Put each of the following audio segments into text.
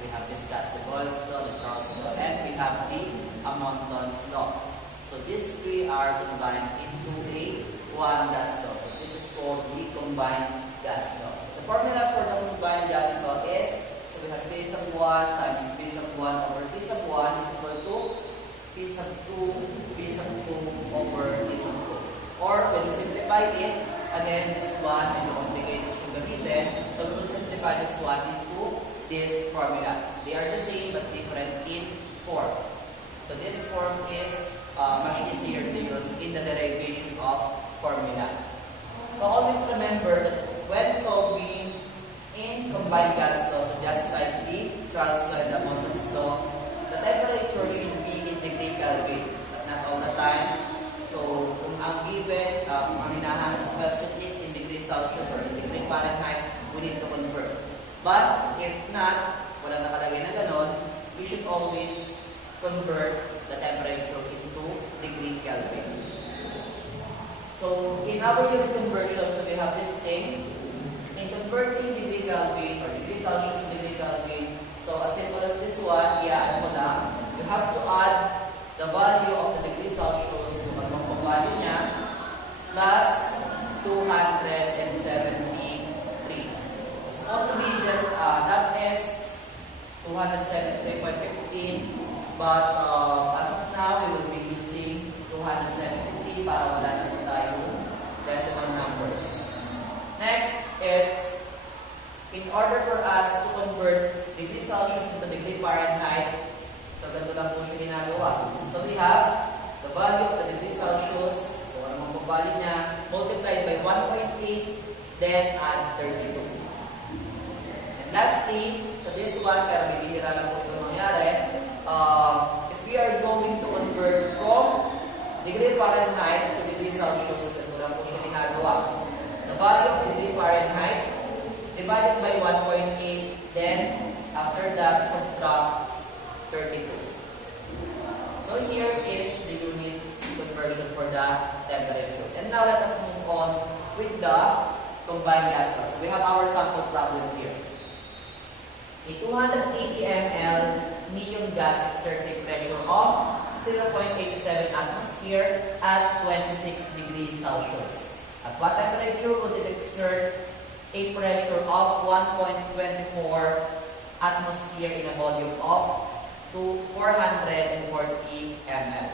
We have discussed the Boyle's law, the Charles law, and we have the Monton's law. So these three are combined into a one gas law. So this is called the combined gas law. So the formula for the combined gas law is, so we have P sub 1 times P sub 1 over P sub 1 is equal to P sub 2, P sub 2 over P sub 2. Or when you simplify it, again this one, medyo complicated yung gamitin. So we will simplify this one into this formula. They are the same but different in form. So this form is much easier to use in the derivation of formula. So always remember that when solving in combined gas law, so just like the Charles law and the Monton's law, the temperature should be in degree Kelvin, but not all the time. So kung ang given, kung ang hinahanap sa question is in degree Celsius or in degree Fahrenheit, we need to convert. But if not, wala nakalagay na ganon, we should always convert the temperature into degree Kelvin. So in our unit conversion, so we have this thing. In converting degree Kelvin or degree Celsius to degree Kelvin, so as simple as this one, i-add mo na. You have to add the value of the degree Celsius, kung anong pong value niya, plus 273. It's supposed to be that is 273.15, but as of now, we will be using 273 para wala na tayong decimal numbers. Next is, in order for us to convert degree Celsius into degree Fahrenheit, so ganito lang po siya ginagawa. So we have the value of the degree Celsius, kung ano mang value niya, multiplied by 1.8, then add 32. And lastly, so this one, pero bibihira lang po ito mangyari, if we are going to convert from degree Fahrenheit to degree Celsius, ganito lang po siya ginagawa. The value of degree Fahrenheit divided by 1.8, then after that subtract 32. So here is the unit conversion for the temperature. And now let us move on with the combined gas law. So we have our sample problem here. A 280 ml neon gas exerts a pressure of 0.87 atmosphere at 26 degrees Celsius. At what temperature would it exert a pressure of 1.24 atmosphere in a volume of 440 ml.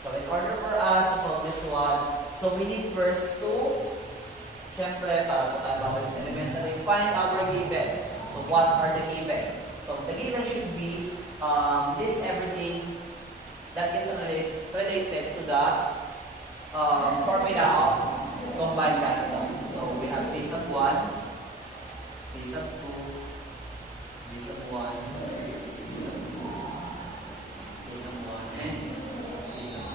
So in order for us to solve this one, so we need first to, syempre, para po tayo babalik sa elementary, find our given. So what are the given? So the given should be this everything that is related to the formula of combined gas law. So we have P sub 1, P sub 2, P sub 1, P sub 2, P sub 1, and P sub 2.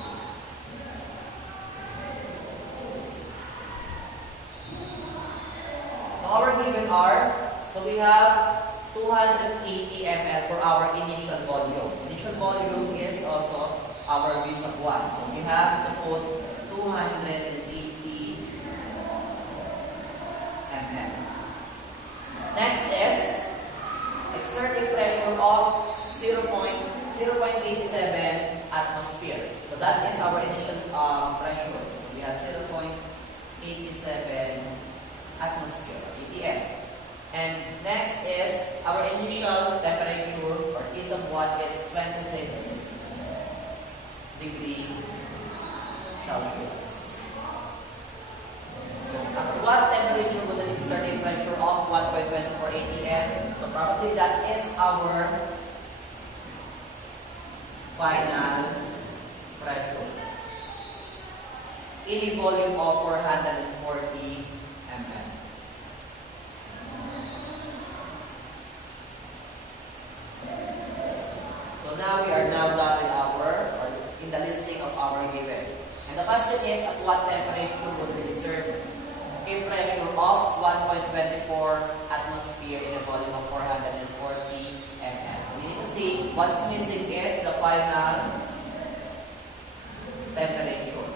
So our given are, so we have 280 ml for our initial volume. Initial volume is also our V sub 1. So we have to put 280 ml. Next is exert a pressure of 0.87 atmosphere. So that is our initial pressure. So we have 0.87 atmosphere, ATM. And next is our initial temperature, or T sub 1 is 26 degree Celsius. So at what temperature would it exert a pressure of 1.24 atm? So probably that is our final pressure in a volume of 440 ml. So now we are now done with or in the listing of our given. And the question is, at what temperature would it exert a pressure of 1.24 atmosphere in a volume of 440 ml? So we need to see what's missing is the final temperature.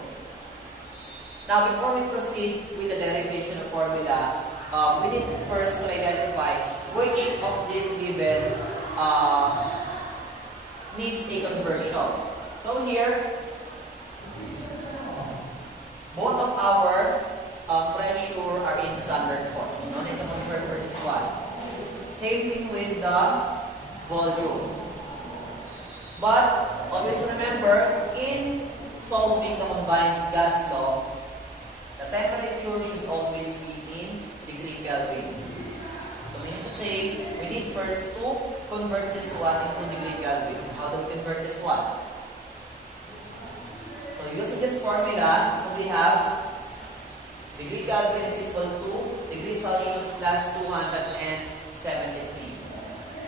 Now before we proceed with the derivation of formula, we need first to identify which of these given needs a conversion. So here, both of our pressure are in standard form. No need to convert for this one. Same thing with the volume. But always remember, in solving the combined gas law, the temperature should always be in degree Kelvin. So we need to say, we need first to convert this one into degree Kelvin. How do we convert this one? So using this formula, so we have degree Kelvin is equal to degree Celsius plus 273.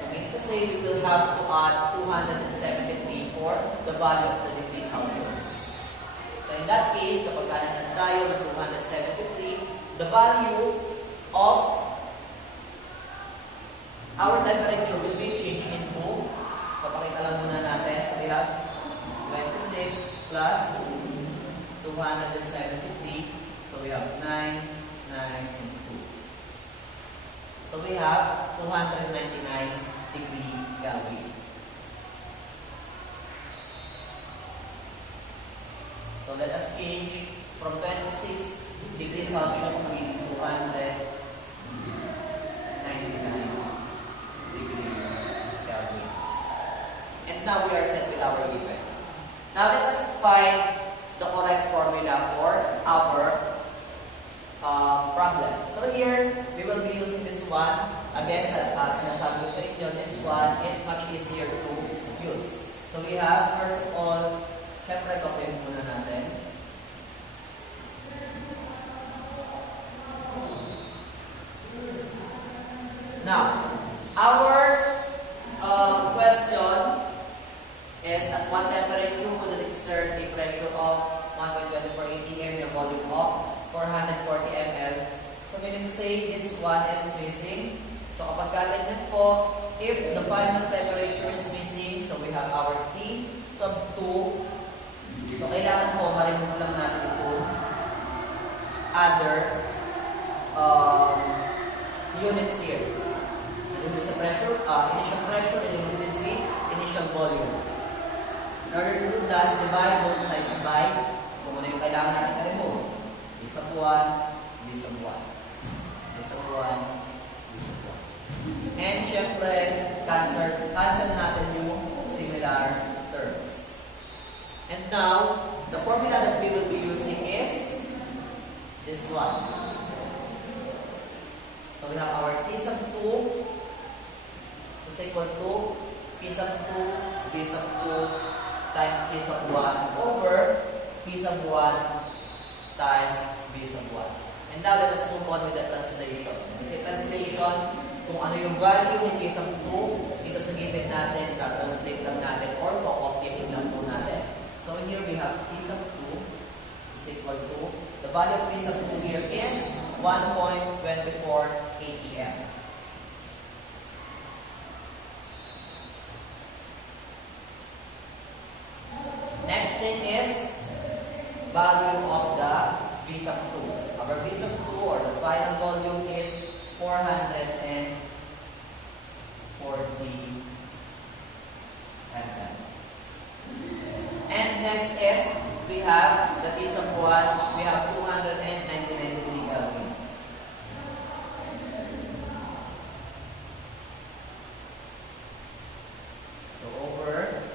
So we need to say we will have to add 273 for the value of the degree Celsius. So in that case, kapag naging tayo ng 273, the value of our temperature will be changed into, so pakita lang muna natin, so we have 26 plus 273, so we have 9, 9, and 2. So we have 299 degree Kelvin. So let us change from 26 degrees Celsius to 299 degree Kelvin. And now we are set with our given. Now let us find the correct formula for our problem. So here, we will be using this one. Again, sinasabi ko sa inyo, this one is much easier to use. So we have, first of all, syempre, copy muna natin. Now, our question is at one temperature could exert a pressure of 1.24 atm, the volume of 440 ml. So we need to say this one is missing. So kapag ganyan po, if the final temperature is missing, so we have our T sub 2. So kailangan po ma-remove lang natin ito other units here. Initial pressure, and initial volume. In order to do that, divide both sides by kung ano yung kailangan natin i-remove. D sub 1, D sub 1, D sub 1, D sub 1. And syempre, cancel natin yung similar terms. And now, the formula that we will be using is this one. So we have our T sub 2 is equal to P sub 2, V sub 2 times T sub 1 over P sub 1 times V sub 1. And now let us move on with the translation. Kasi translation, kung ano yung value ng T sub 2 dito sa given natin, translate lang natin or co-opting lang po natin. So here we have T sub 2 is equal to, the value of T sub 2 here is 1.24 atm. Next thing is value of the V sub 2. Our V sub 2 or the final volume is 440 ml. And next is we have the T sub 1, we have 299 degree Kelvin. So over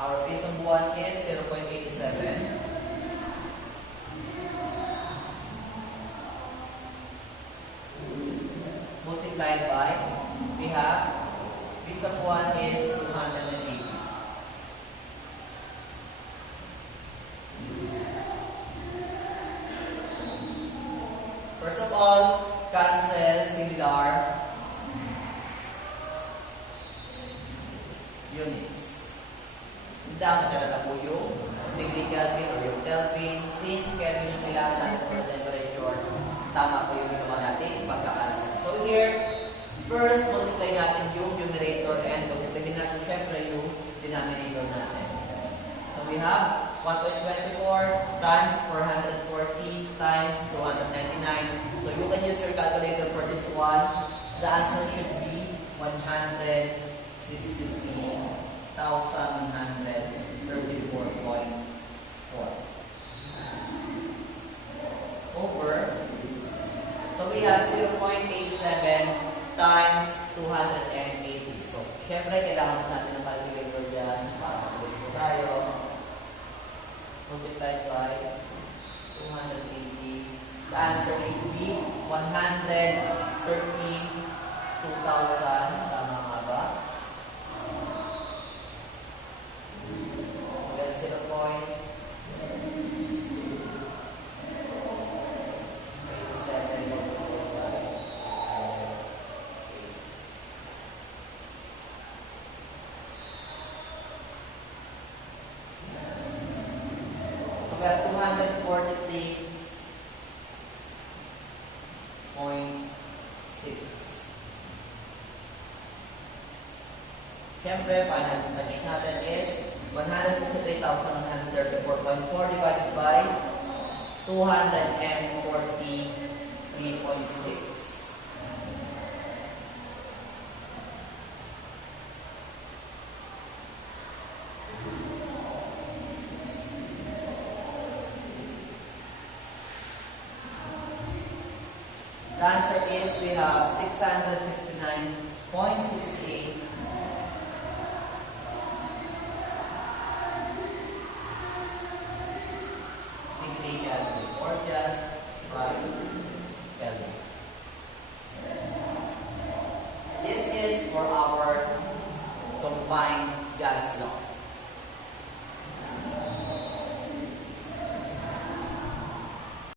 our P sub 1 is 0.87. Multiplied by, we have P sub 1 is 280. First of all, cancel similar units. Down na talaga po yung degree Kelvin or yung Kelvin. Since Kelvin yung kailangan natin for the temperature, tama po yung ginawa natin pagka-cancel. So here, first, multiply natin yung numerator and multiply din natin syempre yung denominator natin. So we have 1.24 times 440 times 299. So you can use your calculator for this one. The answer should be 160 63,134.4 over, so we have 0.87 times 280. So, syempre, kailangan natin ng calculator dyan para mag-guess mo tayo. Multiplied by 280. The answer will be 132,000. Tama nga ba? So, that's 0.87. We have 243.6. Siyempre, final touch natin is 163,134.4 divided by 243.6. The answer is we have 669.68 degree Kelvin, or just 5 Kelvin. This is for our combined gas law.